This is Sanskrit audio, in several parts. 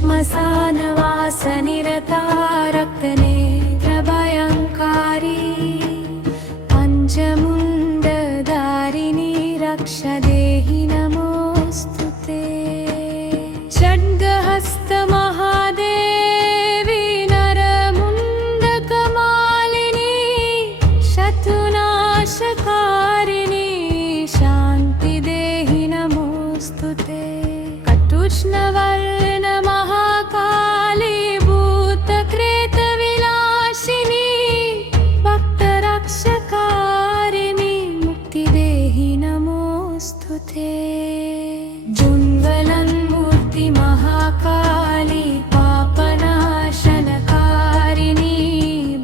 श्मशानवासनिरता रक्तनेत्रभयङ्कारी पञ्चमुण्डधारिणी रक्ष देहि नमोऽस्तु ते। षड्गहस्तमहादेवी नरमुण्डकमालिनी शत्रुनाशकारिणी शान्तिदेहि नमोऽस्तु ते। कटुष्णवर्णमहाकाली भूतक्रेतविलासिनी भक्तरक्षकारिणी मुक्तिदेहि नमोऽस्तु ते। जुन्वलन्मूर्तिमहाकाली पापनाशनकारिणी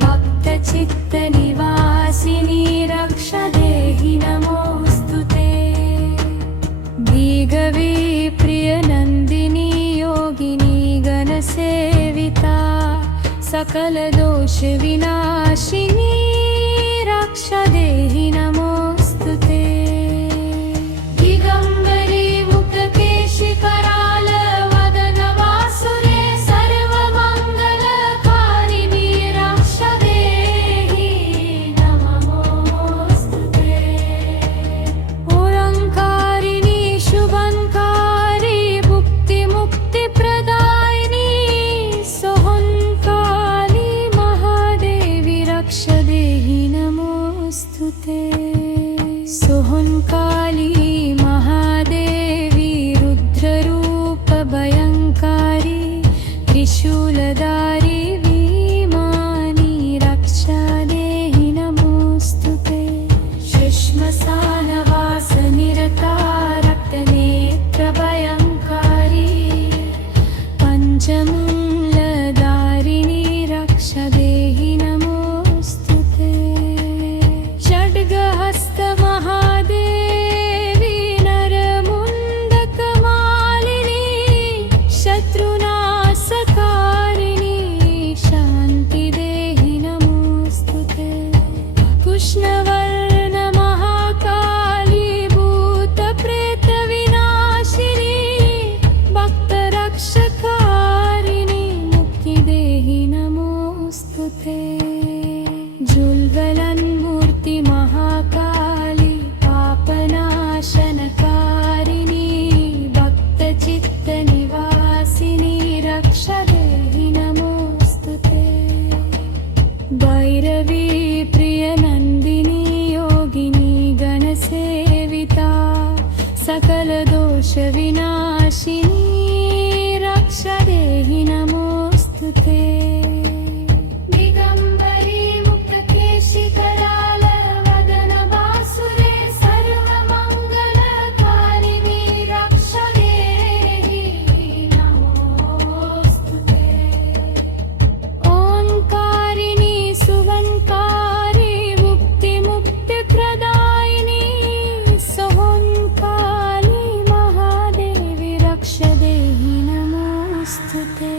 भक्तचित्तनिवासिनी रक्ष देहि नमोऽस्तु ते। भीगवी प्रियनन्दिनी योगिनी गणसेविता सकलदोषविनाशिनी रक्ष देहि नमोऽस्तु ते। दिगम्बरी मुक्तकेशिकराल वदनवासुरे सर्वमङ्गलकारिणी रक्ष देहि नमोऽस्तु ते। ओङ्कारिणी शुभङ्कारी भुक्तिमुक्तिप्रदायिनी सोहंकाली महादेवी रक्ष देहि नमोऽस्तु ते। सोहंकाली महादेवी रुद्ररूपभयङ्कारी त्रिशूलधारी भीमानी रक्ष देहि नमोऽस्तु ते। श्मशानवासनिरता रक्तनेत्रभयङ्कारी पञ्चमूलधारिणी रक्ष देहि नमोऽस्तु ते। षड्गहस्तमहादेवी नरमुण्डकमालिनी शत्रुनाशकारिणी शान्तिदेहि नमोऽस्तु ते। कृष्णवर्णमहाकाली भूतप्रेतविनाशिनी भक्तरक्षकारिणी मुक्तिदेहि नमोऽस्तु ते। जुल्वलन्मूर्तिमहाकाली पापनाशनकारिणी भक्तचित्तनिवासिनी रक्ष देहि नमोऽस्तु ते। भैरवी प्रियनन्दिनी योगिनी गणसेविता सकलदोषविनाशिनी रक्ष देहि नमोऽस्तु ते। दिगम्बरी मुक्तकेशिकराल वदनवासुरे सर्वमङ्गलकारिणी रक्ष देहि नमोऽस्तु ते। ओङ्कारिणी शुभङ्कारी भुक्तिमुक्तिप्रदायिनी सोहंकाली महादेवी रक्ष देहि नमोऽस्तु ते।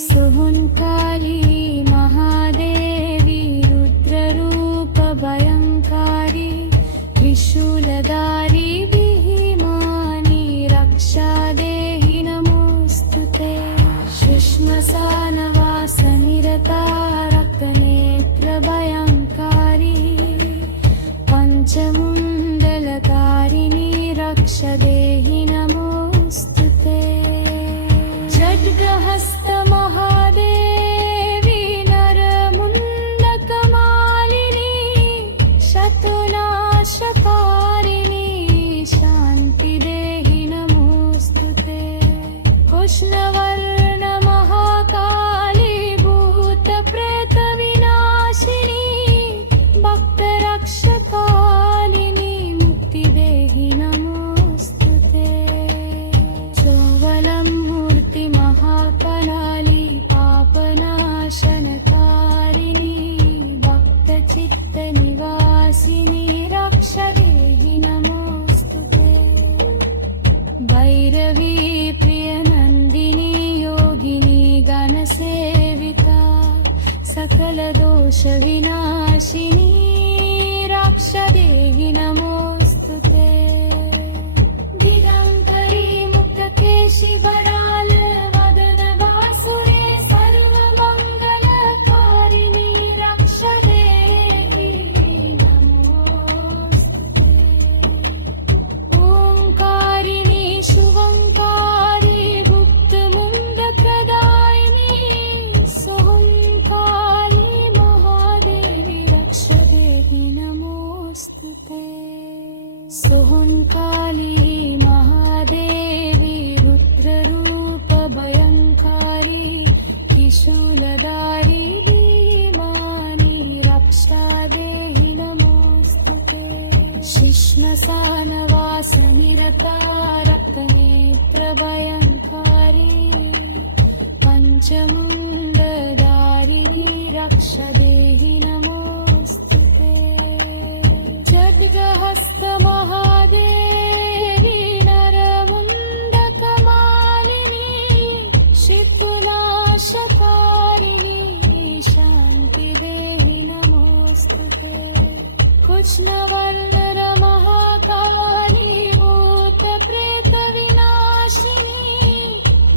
सोहंकाली महादेवी रुद्ररूपभयङ्कारी त्रिशूलधारी भीमानी रक्ष देहि नमोऽस्तु ते। श्मशानवासनिरता रक्तनेत्रभयङ्कारी पञ्चमुण्डलकारिणी रक्ष देहि नमोऽस्तु ते। षड्गहस्तमहादेवी नरमुण्डकमालिनी शत्रुनाशकारिणी शान्तिदेहि नमोऽस्तु ते। कृष्णवर्णमहाकाली भूतप्रेतविनाशिनी भक्तरक्षकालिनी मुक्तिदेहि नमोऽस्तु ते। चोवलमूर्तिमहाकाली पापनाशनकारिणी भक्तचित्तनिवासिनी रक्ष देहि नमोऽस्तु ते। भैरवी प्रियनन्दिनी योगिनी गणसेविता सकलदोषविनाशिनी रक्ष देहि नमोऽस्तु ते। दिगम्बरी मुक्तकेशिकराल वदनवासुरे श्मशानवासनिरता रक्तनेत्रभयङ्कारी पञ्चमुण्डधारिणी रक्ष देहि नमोऽस्तु ते। खड्गहस्तमहादेवी नरमुण्डकमालिनी शितुनाशकारिणी शान्तिदेहि नमोऽस्तु ते। कृष्णवर्णरमहाकाली भूतप्रेतविनाशिनी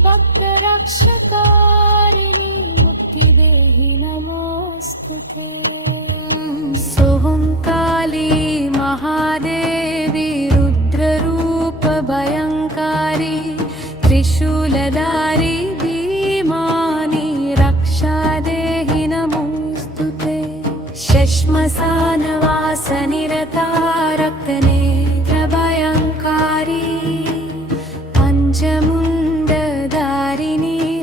भक्तरक्षकारिणी मुक्तिदेहि नमोऽस्तु ते। सोऽहंकाली महादेवी रुद्ररूपभयङ्कारी त्रिशूलधारी भीमानि रक्षा देहि नमोऽस्तु ते। श्मशानवासनिरता रक्तनेत्रभयङ्कारी पञ्चमुण्डधारिणी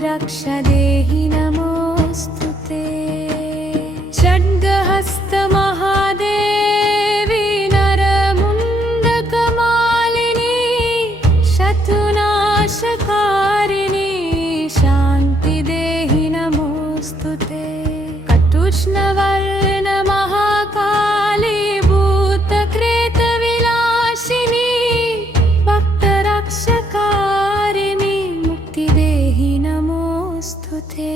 रक्ष देहि नमोऽस्तु ते। खड्गहस्तमहादेवी नरमुण्डकमालिनी शत्रुनाशकारिणी शान्तिदेहि नमोऽस्तु ते। कटुष्णवर्णमहाकाली भूतप्रेतविनाशिनी भक्तरक्षकारिणी मुक्तिदेहि नमोऽस्तु ते।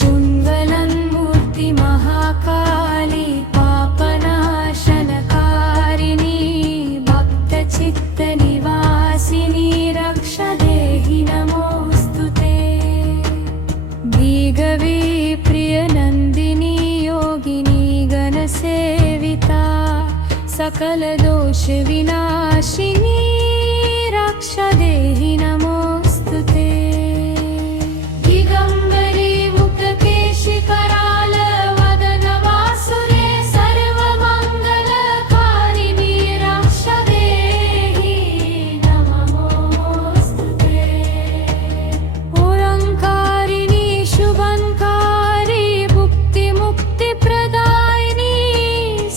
जुन्वलन्मूर्तिमहाकाली पापनाशनकारिणी भक्तचित्तनिवासिनी रक्ष देहि नमोऽस्तु ते। भीगवी प्रियनन्दिनी योगिनी गणसेविता सकलदोषविनाशिनी रक्ष देहि नमोऽस्तु ते। दिगम्बरी मुक्तकेशिकराल वदनवासुरे सर्वमङ्गलकारिणी रक्ष देहि नमोऽस्तु ते। ओङ्कारिणी शुभङ्कारी भुक्तिमुक्तिप्रदायिनी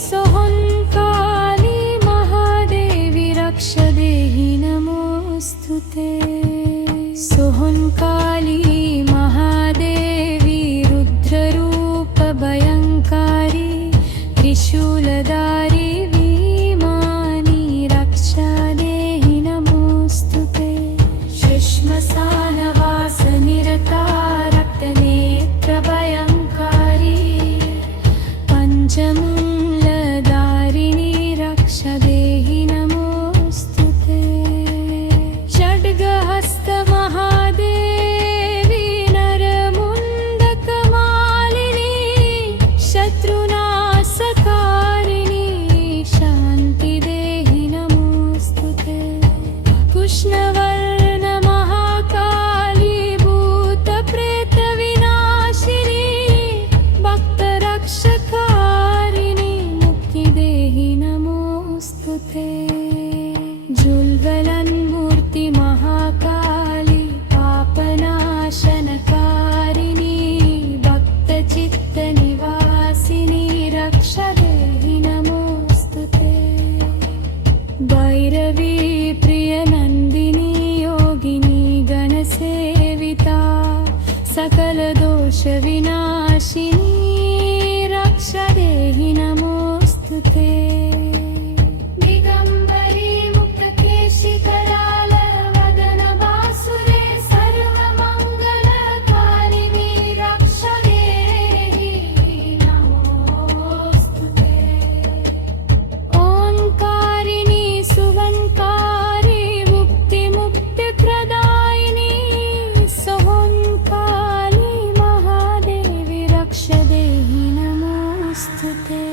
सोऽहंकाली महादेवी रक्ष देहि नमोऽस्तु ते। सोऽहंकाली महादेवी रुद्ररूपभयङ्कारी त्रिशूलधारी भीमानि रक्षा देहि नमोऽस्तु ते। श्मशानवासनिरता रक्तनेत्रभयङ्कारी पञ्चमूलधारिणी रक्ष देहि नमोऽस्तु ते। खड्गहस्तमहादेवी नरमुण्डकमालिनी शत्रुनाशकारिणी शान्तिदेहि नमोऽस्तु ते। कृष्णवर्णमहाकाली भूतप्रेतविनाशिनी भक्तरक्षकारिणी मुक्तिदेहि नमोऽस्तु ते। जुल्वलन्मूर्तिमहाकाली पापनाशनकारिणी भक्तचित्तनिवासिनी रक्ष देहि नमोऽस्तु ते। भैरवी प्रियनन्दिनी योगिनी गणसेविता सकलदोषविनाशिनी रक्ष देहि नमोऽस्तु ते। दिगम्बरी मुक्तकेशिकराल वदनवासुरे सर्वमङ्गलकारिणी रक्ष देहि नमोऽस्तु ते। ओङ्कारिणी शुभङ्कारी भुक्तिमुक्तिप्रदायिनी सोऽहंकाली महादेवी रक्ष देहि नमोऽस्तु ते।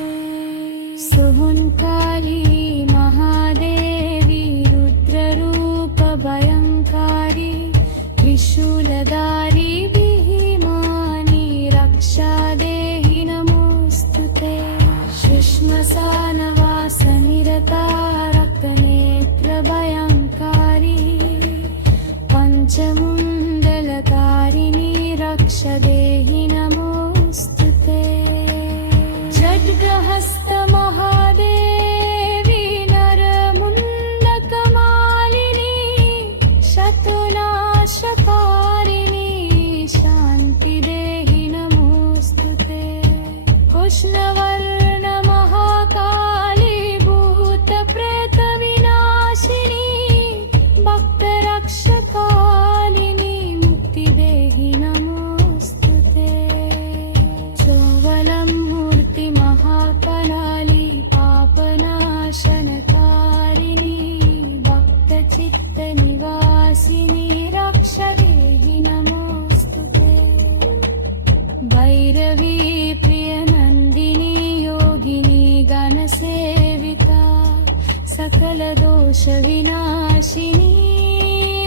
सोऽहंकाली महादेवी रुद्ररूपभयङ्कारी त्रिशूलधारी भीमानि रक्षा देहि नमोऽस्तु ते। श्मशानवासनिरता रक्तनेत्रभयङ्कारी पञ्चमुण्डलकारिणी रक्ष देहि नमोऽस्तु ते। खड्गहस्तमहादेवी नर सकलदोषविनाशिनी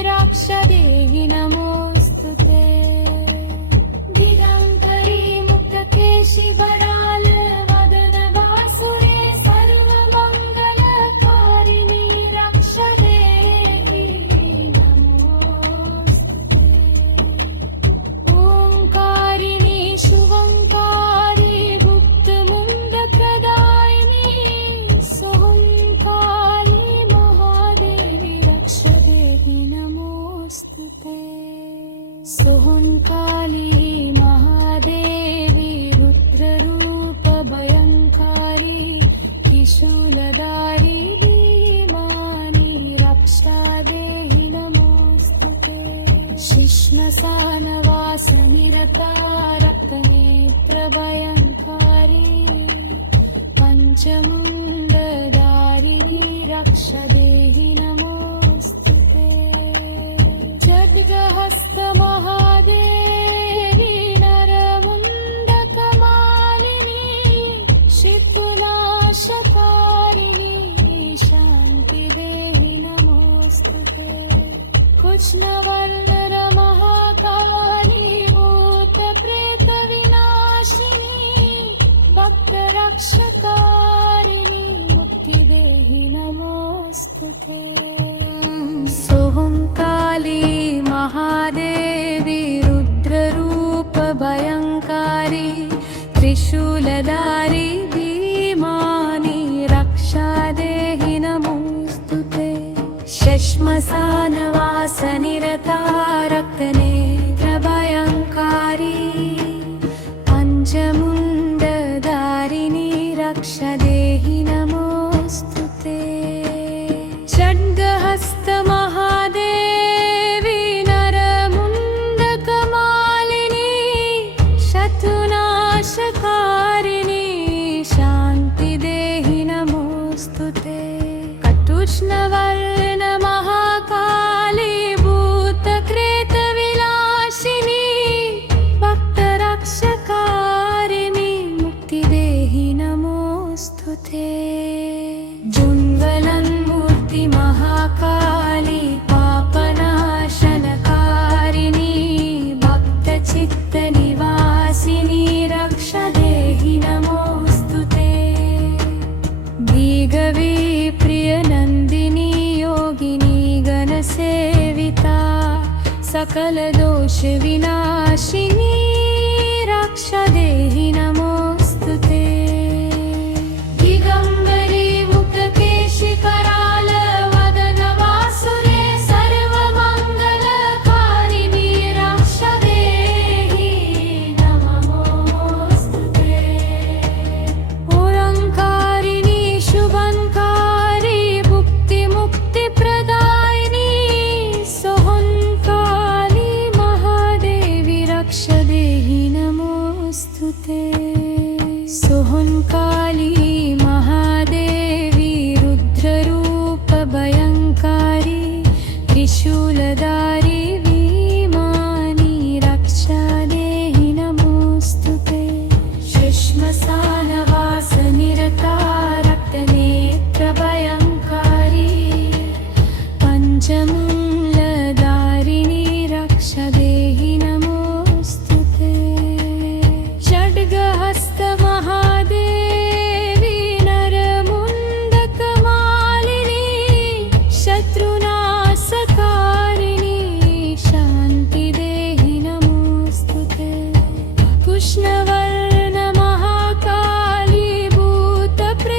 रक्ष देहि नमोऽस्तुते दिगम्बरी मुक्तकेशि वराल वदन वासुरे सर्वमङ्गलकारिणी रक्ष देहि नमोऽस्तुते ओङ्कारिणी शुभङ्कारी गुप्तमुण्डप्रदायिनी सोङ्काली महादेवी रक्ष देहि नमोऽस्तुते सोङ्काली महादेवी रुद्ररूप भयङ्कारी त्रिशूलधारी भीमानि रक्षा देहि नमोऽस्तुते शिश्मशानवासनिरता रक्तनेत्रभयङ्कारी पञ्चमुण्डधारिणी रक्ष देहि नमोऽस्तुते खड्गहस्तमहादेवी नरमुण्डकमालिनी शितुनाशकारिणी शान्ति देहि नमोऽस्तुते कुष्णवर्णरमहाकाली भूतप्रेतविनाशिनी भक्तरक्षकारिणी मुक्ति देहि नमोऽस्तुते सोङ्काली महादेवी रुद्ररूप भयङ्कारी त्रिशूलधारी भीमानि रक्षा देहि नमोऽस्तुते श्मशानवासनिरता रक्तनेत्रभयङ्कारी पञ्चमुण्डधारिणी रक्ष देहि नमोऽस्तुते षड्गहस्तमहादेवी नरमुण्डकमालिनी शत्रुनाशकारिणी शान्ति देहि नमोऽस्तुते कटुष्णवर्णमहाकाली भूतक्रेतविलासिनी भक्तरक्षकारिणी मुक्ति देहि नमोऽस्तुते जुन्वलन्मूर्ति महाकाली पापनाशनकारिणी भक्तचित्तनिवासिनी रक्ष देहि नमोऽस्तुते दिगवी प्रियनन्दिनी योगिनी गणसेविता सकलदोषविनाशिनी रक्ष देहि नमोऽस्तुते दिगम्बरी मुक्तकेशि कराल वदन वासुरे सर्वमङ्गलकारिणी रक्ष देहि नमोऽस्तुते ओङ्कारिणी शुभङ्कारी भुक्तिमुक्तिप्रदायिनी सोङ्काली महादेवी रक्ष देहि नमोऽस्तुते सोङ्काली महादेवी रुद्ररूप भयङ्कारी त्रिशूलधारी भीमानि रक्षा देहि नमोऽस्तुते श्मशानवासनिरता रक्तनेत्रभयङ्कारी पञ्चमूलधारिणी रक्ष देहि नमोऽस्तुते षड्गहस्तमहादेवी नरमुण्डकमालिनी शत्रुनाशकारिणी शान्ति देहि नमोऽस्तुते कृष्णवर्णमहाकाली भूतप्रेतविनाशिनी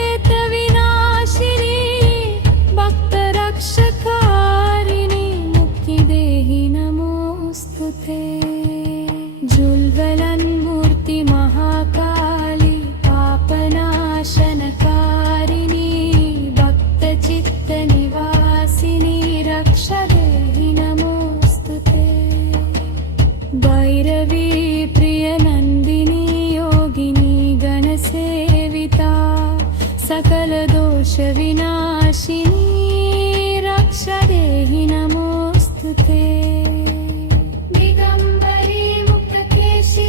भक्तरक्षकारिणी मुक्ति देहि नमोऽस्तुते जुल्वलन्मूर्ति महाकाली पापनाशनकारिणी भक्तचित्तनिवासिनी रक्ष देहि नमोऽस्तुते भैरवी प्रियनन्दिनी योगिनी गणसेविता सकलदोषविनाशिनी रक्ष देहि नमोऽस्तुते दिगम्बरी मुक्तकेशि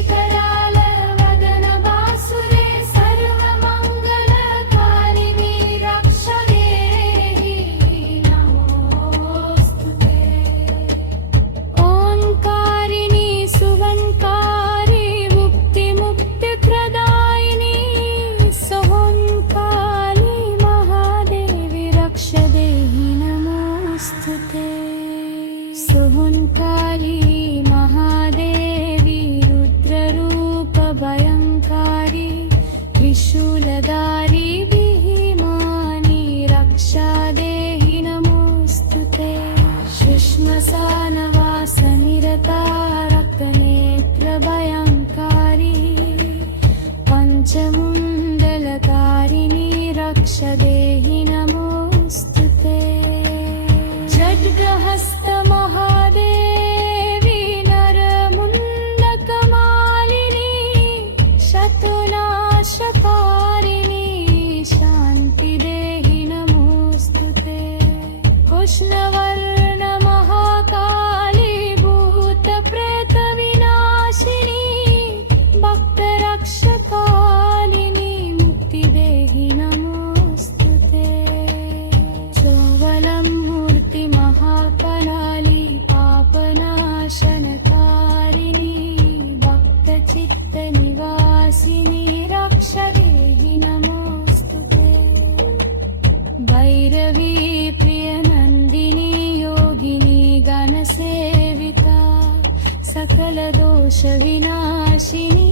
सकलदोषविनाशिनी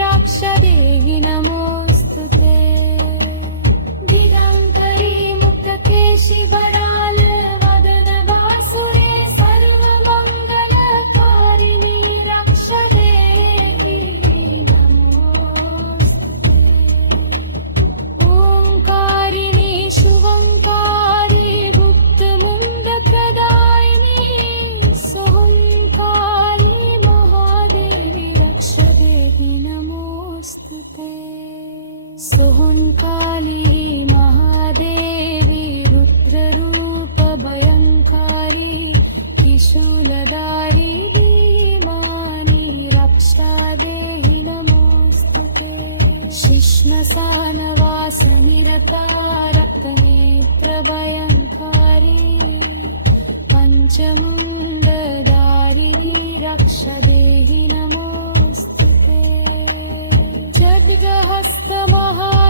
रक्ष देहि नमोऽस्तुते दिगम्बरी मुक्तकेशि वराल वदन वासुरे सर्वमङ्गलकारिणी रक्ष देहि नमोऽस्तुते ओङ्कारिणी शुभङ्कारी गुप्तमुण्डप्रदायिनी सोङ्काली महादेवी रक्ष देहि नमोऽस्तुते सोङ्काली महादेवी रुद्ररूप भयङ्कारी त्रिशूलधारी भीमानि रक्षा देहि नमोऽस्तुते शिश्मशानवासनिरता रक्तनेत्रभयङ्कारी पञ्चमुण्डधारिणी रक्ष देहि नमोऽस्तुते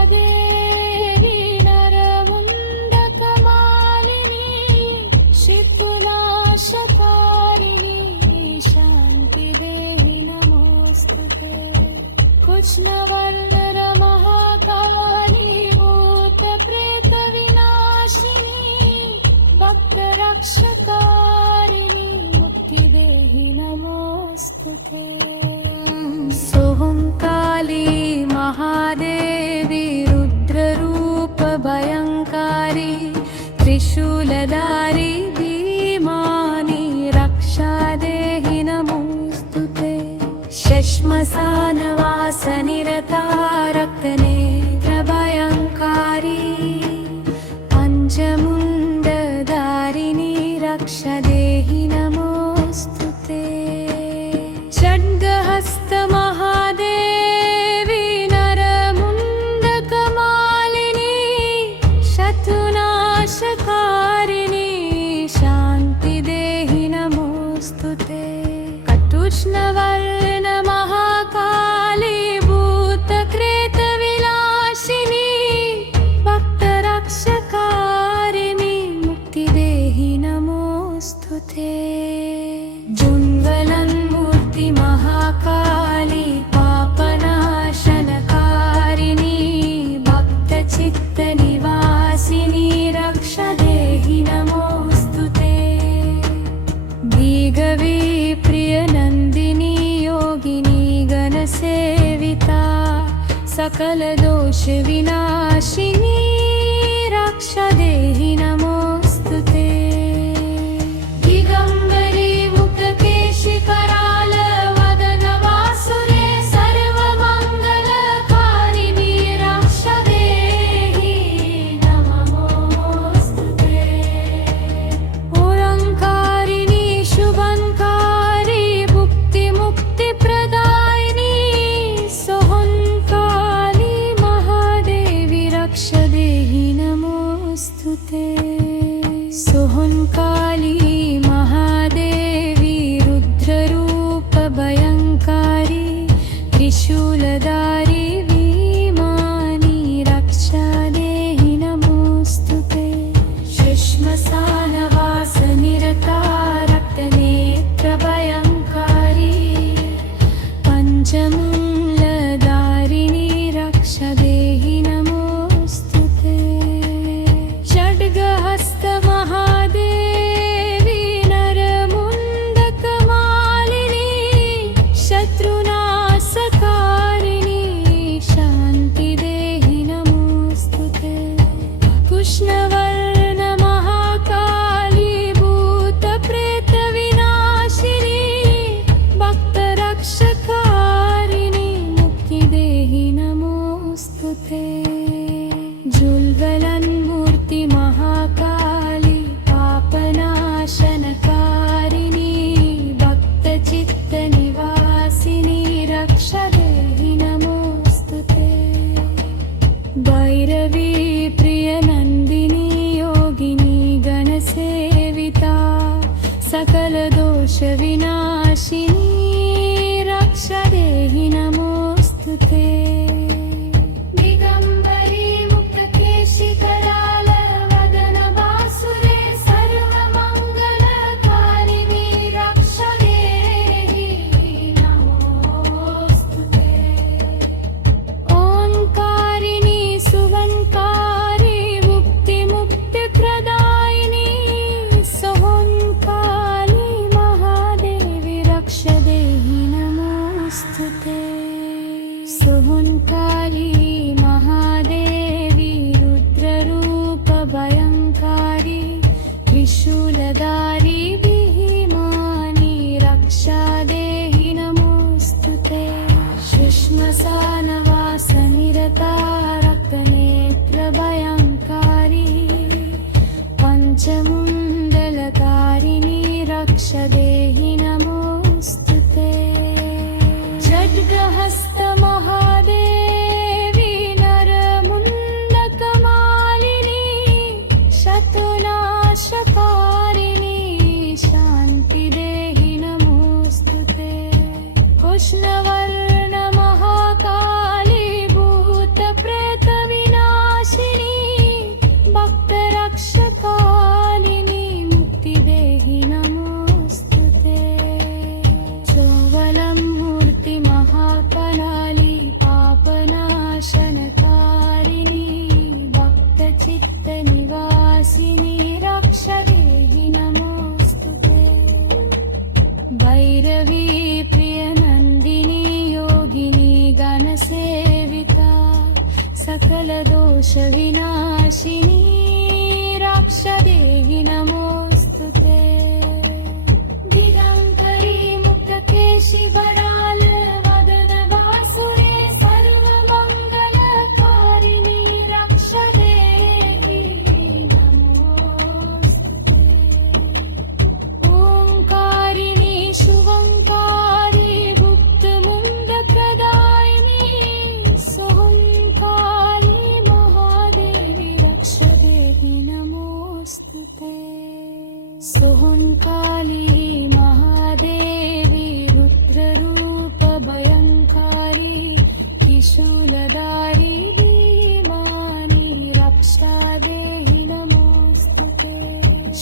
खड्गहस्तमहादेवी नरमुण्डकमालिनी शितुनाशकारिणी शान्तिदेहि नमोऽस्तुते कुष्णवर्णरमहाकाली भूतप्रेतविनाशिनी भक्तरक्षकारिणी मुक्तिदेहि नमोऽस्तुते सोङ्काली महादेवी रुद्ररूप भयङ्कारी त्रिशूलधारी भीमानि रक्षा देहि नमोऽस्तुते श्मशानवासनिरता रक्तनेत्रभयङ्कारी पञ्चमुण्डधारिणी रक्ष देहि नमोऽस्तुते षड्गहस्तमहादेवी नरमुण्डकमालिनी शत्रुनाशकारिणी शान्तिदेहि नमोऽस्तुते कटुष्णवर्णमहाकाली भूतक्रेतविलासिनी भक्तरक्षकारिणी मुक्तिदेहि नमोऽस्तुते जुन्वलन्मूर्तिमहाकाली पापनाशनकारिणी भक्तचित्तनिवासिनी रक्ष देहि नमोऽस्तुते भीगवी प्रियनन्दिनी योगिनी गणसेविता सकलदोषविनाशिनी रक्ष देहि नमोऽस्तुते दिगम्बरी मुक्तकेशि कराल वदन वासुरे सर्वमङ्गलकारिणी रक्ष देहि नमोऽस्तुते ओङ्कारिणी शुभङ्कारी भुक्तिमुक्तिप्रदायिनी सोङ्काली महादेवी रक्ष देहि नमोऽस्तुते सोङ्काली महादेवी रुद्ररूप भयङ्कारी त्रिशूलधारी भीमानि रक्षा देहि नमोऽस्तुते श्मशानवासनिरता रक्तनेत्रभयङ्कारी पञ्चमूलधारिणी रक्ष देहि नमोऽस्तुते षड्गहस्तमहादेवी नरमुण्डकमालिनी शत्रुनाशकारिणी नमोऽस्तु ते सुहुन्काली महादेवी रुद्ररूपभयङ्कारी त्रिशूलधारी भीमानि रक्षा देहि नमोऽस्तु ते श्मशानवासनिरता रक्तनेत्रभयङ्कारी पञ्चमुण्डलधारिणी रक्ष देहि नमोऽस्तु ते खड्गहस्तमहादेवी नरमुण्डकमालिनी शत्रुनाशकारिणी शान्ति देहि नमोऽस्तु ते कृष्णवर्णमहाकाली भूतप्रेतविनाशिनी भक्तरक्षकालिनी मुक्ति देहि नमोऽस्तु ते चोवलं मूर्तिमहाकलाली पापनाशनकारिणी भक्तचित्तनिवासिनी रक्ष देहि नमोऽस्तु ते भैरवी प्रियनन्दिनी योगिनी गणसेविता सकलदोषविनाशिनी रक्ष देहि नमोऽस्तु ते दिगङ्करी मुक्तकेशि वराल वदन वासुरे सर्वमङ्गलकारिणी रक्ष देहि नमोऽस्तु ते ओङ्कारिणी शुभङ्कारी गुप्तमुण्डप्रदायिनी सोङ्काली महादेवी रक्ष देहि नमोऽस्तु ते सोङ्काली महादेवी रुद्ररूपभयङ्कारी त्रिशूलधारी भीमानि रक्षा देहि नमोऽस्तु ते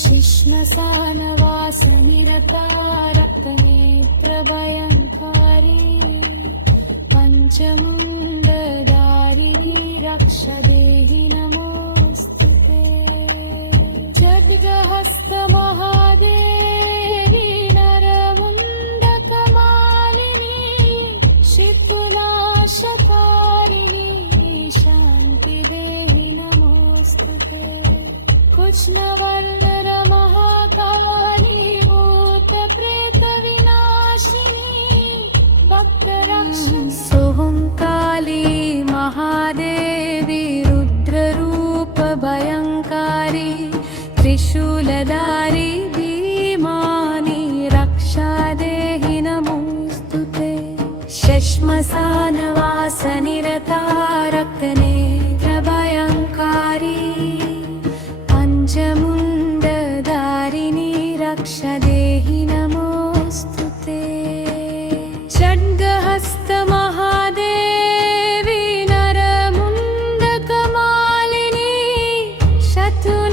श्मशानवासनिरता रक्तनेत्रभयङ्कारी पञ्चमुण्डधारिणी रक्ष देहि नमोऽस्तु ते खड्गहस्तमहादेवी नरमुण्डकमालिनी शत्रुनाशकारिणी शान्ति देहि नमोऽस्तु ते कृष्णवर्णमहाकाली भूतप्रेतविनाशिनी सोहुङ्काली महादेवी रुद्ररूपभयङ्कारी त्रिशूलधारी भीमानि रक्षा देहि नमोऽस्तु ते श्मशानवासनिरता रक्तनेत्रभयङ्कारी पञ्चमुण्डधारिणी रक्ष देहि नमोऽस्तु ते खड्गहस्तमहादेवी नरमुण्डकमालिनी शत्रुनाशकारिणी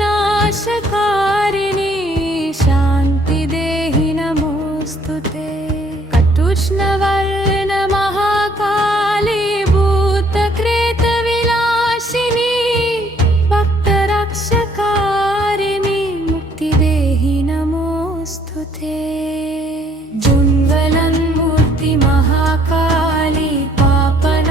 शान्ति देहि नमोऽस्तु ते कृष्णवर्णमहाकाली भूतप्रेतविनाशिनी भक्तरक्षकारिणी मुक्ति देहि नमोऽस्तु ते महाकाली पापनाशनकारिणी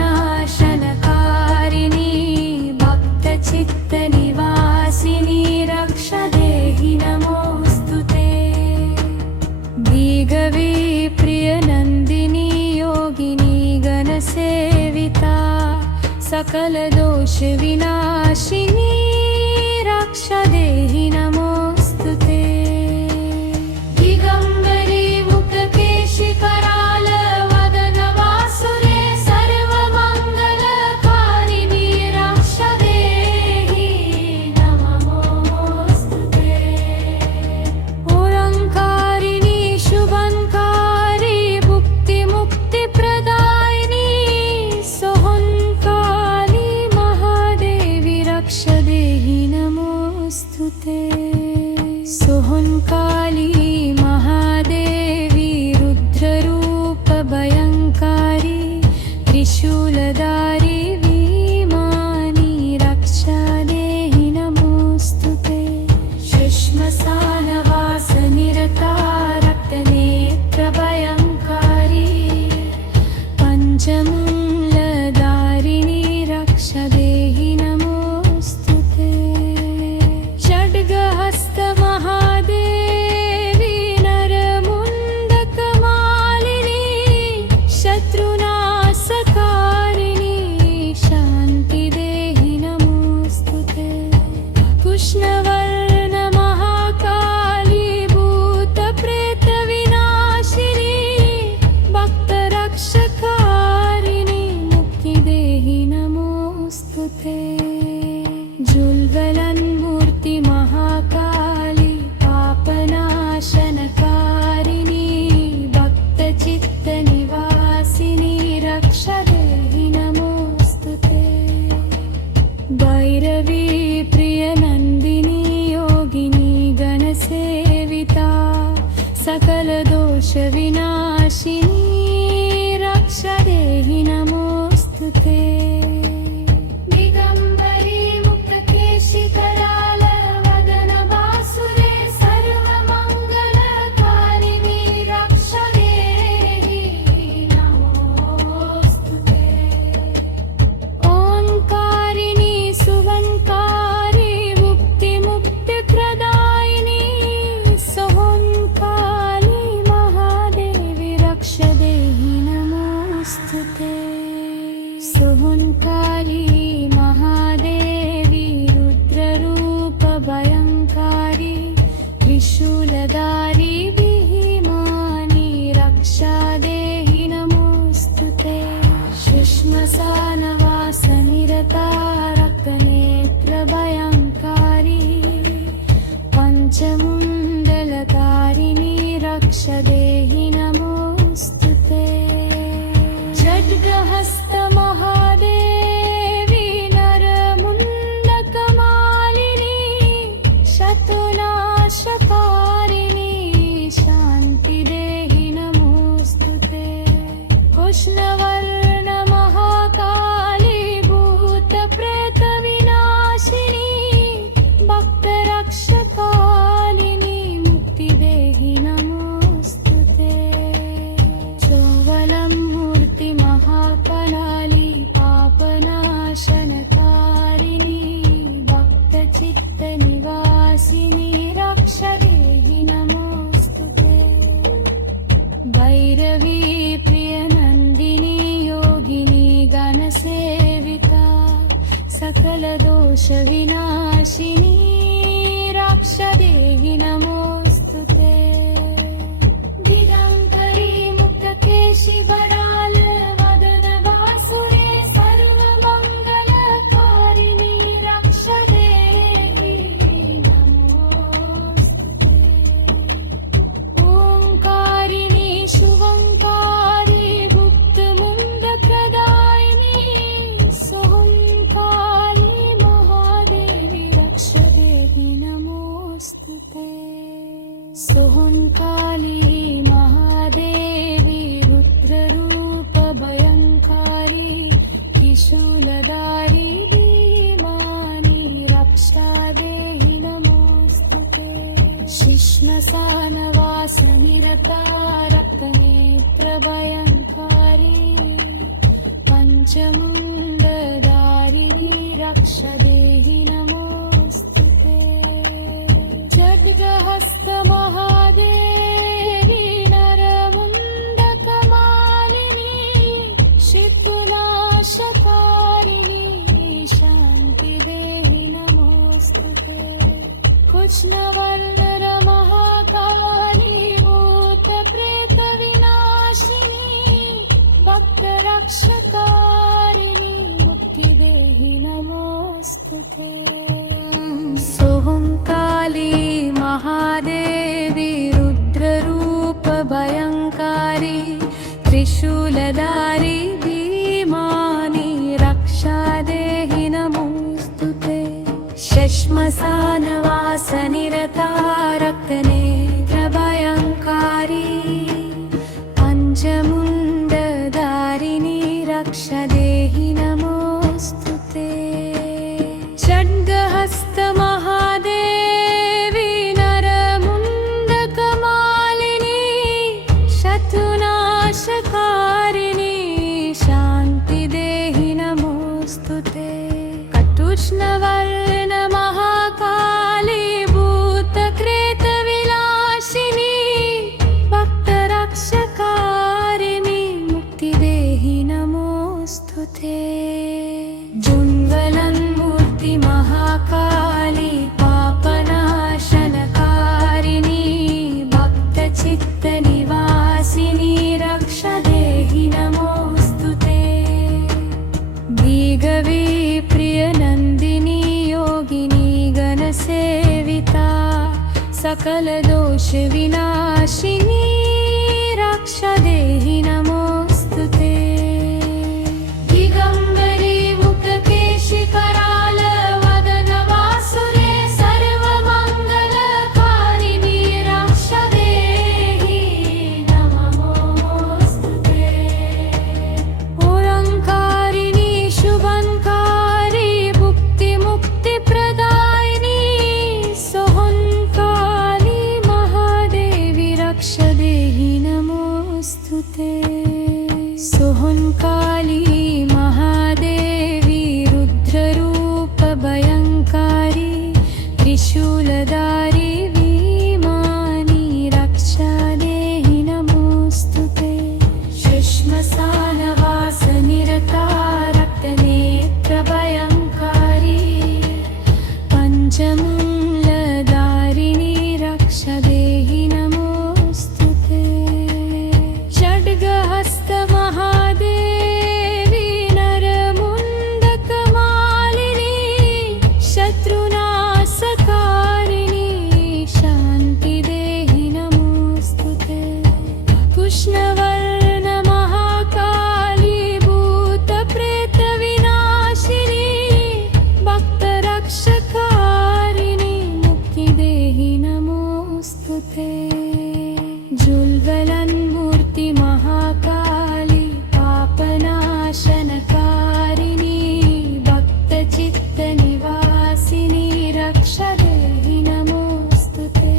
भक्तचित्तनिवासिनी रक्ष देहि नमोऽस्तु ते भीगवी प्रियनन्दिनी योगिनी गणसेविता सकलदोषविनाशिनी रक्ष देहि नमोऽस्तु ते दिगम्बरी मुक्तकेशि कराल वदन वासुरे सर्वमङ्गलकारिणी रक्ष देहि नमोऽस्तु ते ओङ्कारिणी शुभङ्कारी भुक्तिमुक्तिप्रदायिनी सोहुङ्काली महादेवी रक्ष देहि नमोऽस्तु ते सोहुङ्काली महादेवी रुद्ररूपभयङ्कारी त्रिशूलधारी भीमानि रक्षा देहि नमोऽस्तु ते श्मशानवासनिरता रक्तनेत्रभयङ्कारी ते दिगम्बरी मुक्तकेशि कराल वदन वासुरे सर्वमङ्गलकारिणि रक्ष देहि नमोऽस्तु ते ओङ्कारिणि सुवङ्कारी मुक्तिमुक्तिप्रदायिनि सोऽङ्काली महादेवी रक्ष देहि नमोऽस्तु ते सोऽङ्काली महादेवी रुद्ररूपभयङ्कारी त्रिशूलधारी भीमानि रक्षा देहि नमोऽस्तु ते श्मशानवासनिरता रक्तनेत्रभयङ्कारी पञ्चमुण्डलधारिणि रक्ष देहि नमोऽस्तु ते खड्गहस्तमहादेवी नरमुण्डकमालिनी शत्रुनाशकारिणी शान्ति देहि नमोऽस्तु ते कृष्णवर्णमहाकाली भूतप्रेतविनाशिनी भक्तरक्षकालिनी मुक्ति देहि नमोऽस्तु ते चोवलं मूर्तिमहाकलाली पापनाशनकारिणी भक्तचित्तनिवासिनी रक्ष देहि नमोऽस्तु ते भैरवी प्रियनन्दिनी योगिनी गणसेविका सकलदोषविनाशिनी रक्ष देहि नमोऽस्तु ते दिगङ्करी मुक्तकेशि वराल वदन वासुरे सर्वमङ्गलकारिणि रक्ष देहि नमोऽस्तु ते ओङ्कारिणि शुभङ्कारी गुप्तमुण्डप्रदायिनि सोऽङ्काली महादेवी रक्ष देहि नमोऽस्तु ते सोऽङ्काली महादेवी रुद्ररूपभयङ्कारी त्रिशूलधारी भीमानि रक्षा देहि नमोऽस्तु ते श्मशानवासनिरता रक्तनेत्रभयङ्कारी पञ्चमुण्डधारिणि रक्ष देहि नमोऽस्तु ते खड्गहस्तमहादेवी नरमुण्डकमालिनी शत्रुनाशकारिणी शान्ति देहि नमोऽस्तु ते कृष्णवर्णमहाकाली भूतप्रेतविनाशिनी भक्तरक्षकारिणी मुक्ति देहि नमोऽस्तु ते सोऽङ्काली महादेवी रुद्ररूपभयङ्कारी त्रिशूलधारी भीमानि रक्षा देहि नमोऽस्तु ते श्मशानवासनिरता रक्तनेत्रभयङ्कारी पञ्चमुण्डधारिणि रक्ष देहि नमोऽस्तु ते खड्गहस्तमहादेवी नरमुण्डकमालिनी शत्रुनाशकारिणी शान्ति देहि नमोऽस्तु ते कृष्णवर्णमहाकाली भूतप्रेतविनाशिनी भक्तरक्षकारिणी मुक्ति देहि नमोऽस्तु ते जुन्वलन्मूर्तिमहाकाली पापनाशनकारिणी भक्तचित्तनिवासिनी रक्ष देहि नमोऽस्तु ते दिगवी प्रियनन्दिनी योगिनी गणसेविता सकलदोषविनाशिनी रक्ष देहि नमोऽस्तु ते दिगम्बरी मुक्तकेशि कराल वदन वासुरे सर्वमङ्गलकारिणि रक्ष देहि नमोऽस्तु ते ओङ्कारिणि सुहुन्काली महादेवी रुद्ररूपभयङ्कारी त्रिशूलधारी भीमानि रक्षा देहि नमोऽस्तु ते। श्मशानवासनिरता रक्तनेत्रभयङ्कारी पञ्चमूलधारिणी रक्षा देहि नमोऽस्तु ते। षड्गहस्तमहादेवी नरमुण्डकमालिनी शत्रुनाशकारिणी शान्ति देहि नमोऽस्तु ते। कृष्णवर्णमहाकाली भूतप्रेतविनाशिनी भक्तरक्षकारिणी मुक्ति देहि नमोऽस्तु ते। जुल्वलन्मूर्ति महाकाली पापनाशनकारिणी भक्तचित्तनिवासिनी रक्षा देहि नमोऽस्तु ते।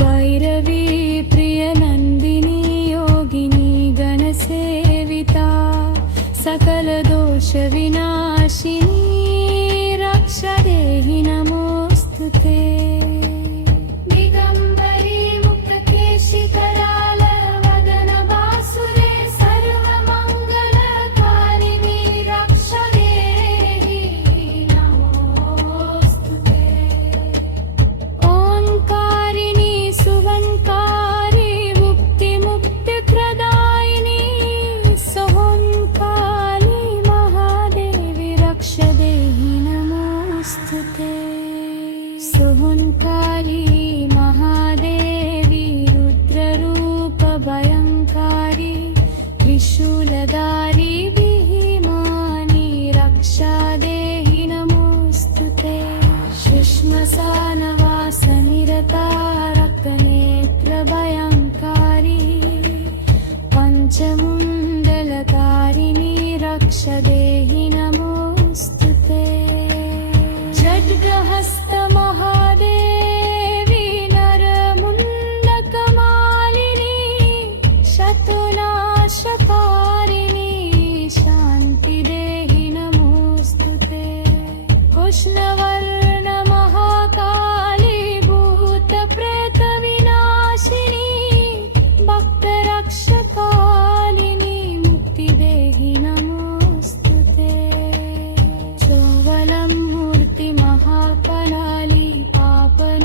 भैरवी प्रियनन्दिनी योगिनी गणसेविता सकलदोषविनाशिनी रक्षा देहि नमोऽस्तु ते। दिगम्बरी मुक्तकेशि करालवदनवासुरे सर्वमङ्गलकारिणी रक्षा देहि नमोऽस्तु ते। ओङ्कारिणी सुवङ्कारी मुक्तिमुक्तिप्रदायिनी सोङ्काली महादेवी रक्षा देहि नमोऽस्तु ते। सोङ्काली महादेवी रुद्ररूपभयङ्कारी त्रिशूलधारी भीमानि रक्षा देहि नमोऽस्तु ते। श्मशानवासनिरता रक्तनेत्रभयङ्कारी पञ्चमुण्डलधारिणी रक्षा देहि नमोऽस्तु ते। षड्गहस्तमहादेवी नरमुण्डकमालिनी शत्रुनाशकारिणी शान्ति देहि नमोऽस्तु ते। कृष्णवर्णमहाकाली भूतप्रेतविनाशिनी भक्तरक्षकालिनी मुक्ति देहि नमोऽस्तु ते। चोवलमूर्ति महाकाली पापनाशनकारिणी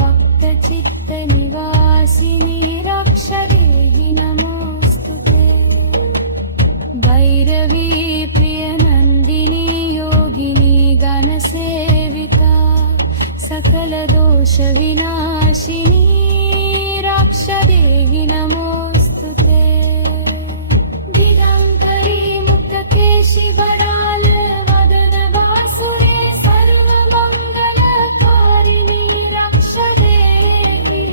भक्तचित्तनिवासिनी रक्षा देहि नमोऽस्तु ते। भैरवी प्रियनन्दिनी योगिनी गणसेविता सकलदोषविनाशिनी रक्षा देहि नमोऽस्तु ते। दिगङ्करी मुक्तकेशि करालवदनवासुरे सर्वमङ्गलकारिणी रक्षा देहि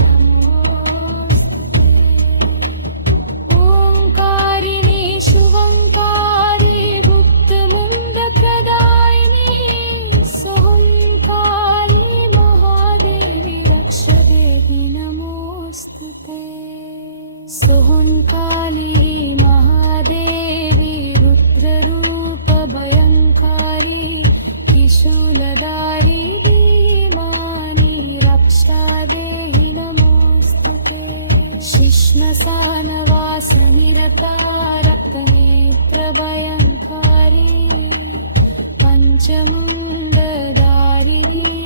नमोऽस्तु ते। ओङ्कारिणी शुभङ्कारी गुप्तमुण्डप्रदायिनी सोङ्काली महादेवी रक्षा देहि नमोऽस्तु ते। सोङ्काली महादेवी रुद्ररूपभयङ्कारी त्रिशूलधारी भीमानि रक्षा देहि नमोऽस्तु ते। श्मशानवासनिरता रक्तनेत्रभयङ्कारी पञ्चमुण्डधारिणी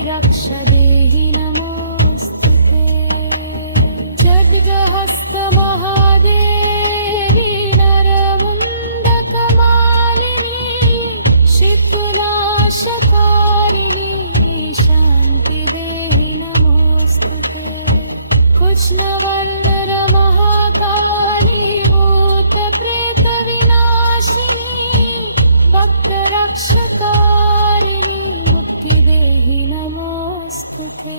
रक्षा देहि नमोऽस्तु ते। षड्गहस्तमहादेवी नरमुण्डकमालिनी शत्रुनाशकारिणी शान्ति देहि नमोऽस्तु ते। कृष्णवर्णमहाकाली भूतप्रेतविनाशिनी भक्तरक्षकारिणी मुक्ति देहि नमोऽस्तु ते।